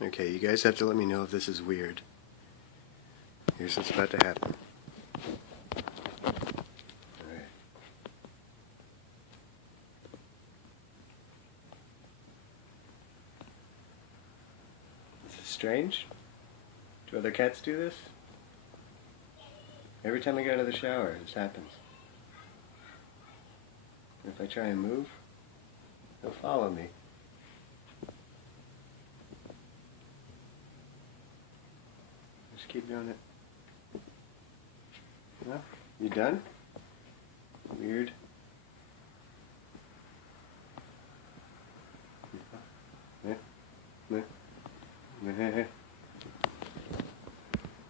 Okay, you guys have to let me know if this is weird. Here's what's about to happen. Alright. This is strange. Do other cats do this? Every time I go to the shower, this happens. And if I try and move, they'll follow me. Just keep doing it. Well, you done? Weird. Yeah. Yeah. Yeah.